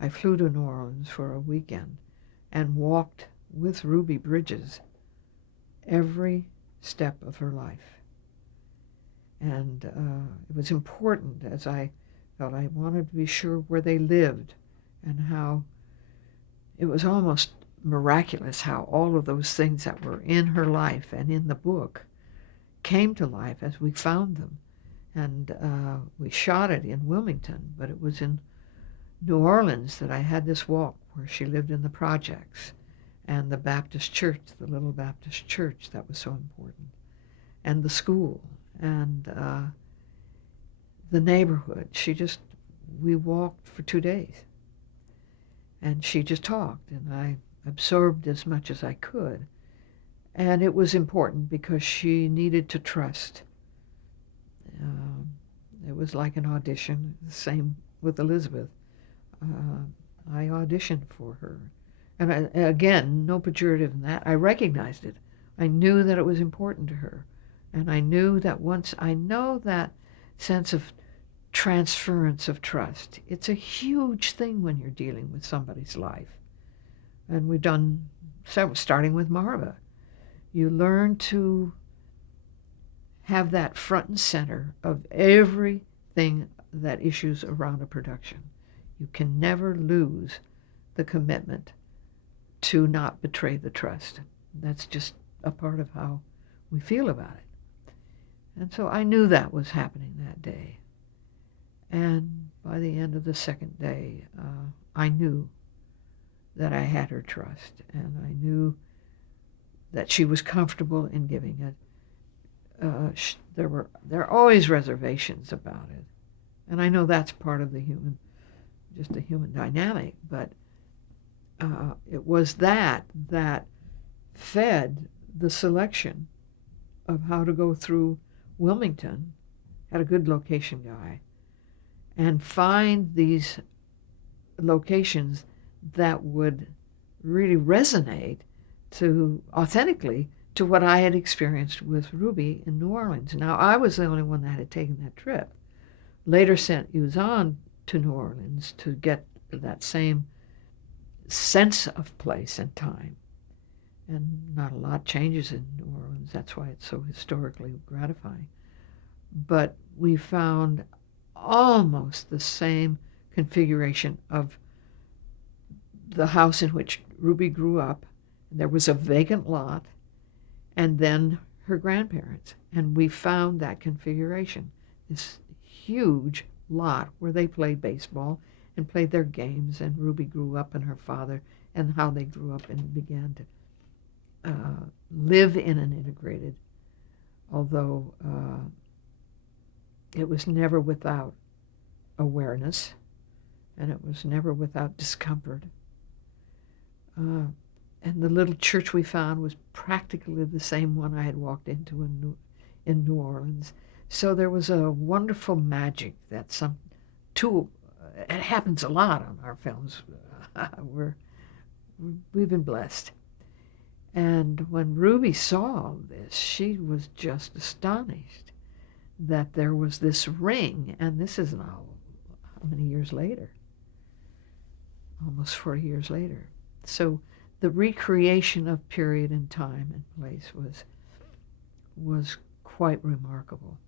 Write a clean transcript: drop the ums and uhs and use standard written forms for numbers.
I flew to New Orleans for a weekend and walked with Ruby Bridges every step of her life. And it was important, as I felt I wanted to be sure where they lived and how it was almost miraculous how all of those things that were in her life and in the book came to life as we found them. And we shot it in Wilmington, but it was in New Orleans that I had this walk where she lived in the projects, and the Baptist church, the little Baptist church that was so important, and the school, and the neighborhood. We walked for 2 days, and she just talked, and I absorbed as much as I could. And it was important because she needed to trust. It was like an audition, the same with Elizabeth. I auditioned for her. And again, no pejorative in that. I recognized it. I knew that it was important to her. And I knew that once I know that sense of transference of trust, it's a huge thing when you're dealing with somebody's life. And we've done several, starting with Marva. You learn to have that front and center of everything that issues around a production. You can never lose the commitment to not betray the trust. That's just a part of how we feel about it. And so I knew that was happening that day. And by the end of the second day, I knew that I had her trust, and I knew that she was comfortable in giving it. There are always reservations about it, and I know that's part of the human dynamic. But it was that fed the selection of how to go through Wilmington. Had a good location guy, and find these locations that would really resonate authentically to what I had experienced with Ruby in New Orleans. Now, I was the only one that had taken that trip. Later sent Yuzan to New Orleans to get that same sense of place and time. And not a lot changes in New Orleans. That's why it's so historically gratifying. But we found almost the same configuration of the house in which Ruby grew up. There was a vacant lot, and then her grandparents. And we found that configuration, this huge lot where they played baseball and played their games, and Ruby grew up, and her father, and how they grew up and began to live in an integrated, although it was never without awareness, and it was never without discomfort. And the little church we found was practically the same one I had walked into in New Orleans. So there was a wonderful magic that it happens a lot on our films. We've been blessed. And when Ruby saw all this, she was just astonished that there was this ring, and this is now how many years later? Almost 40 years later. So the recreation of period and time and place was quite remarkable.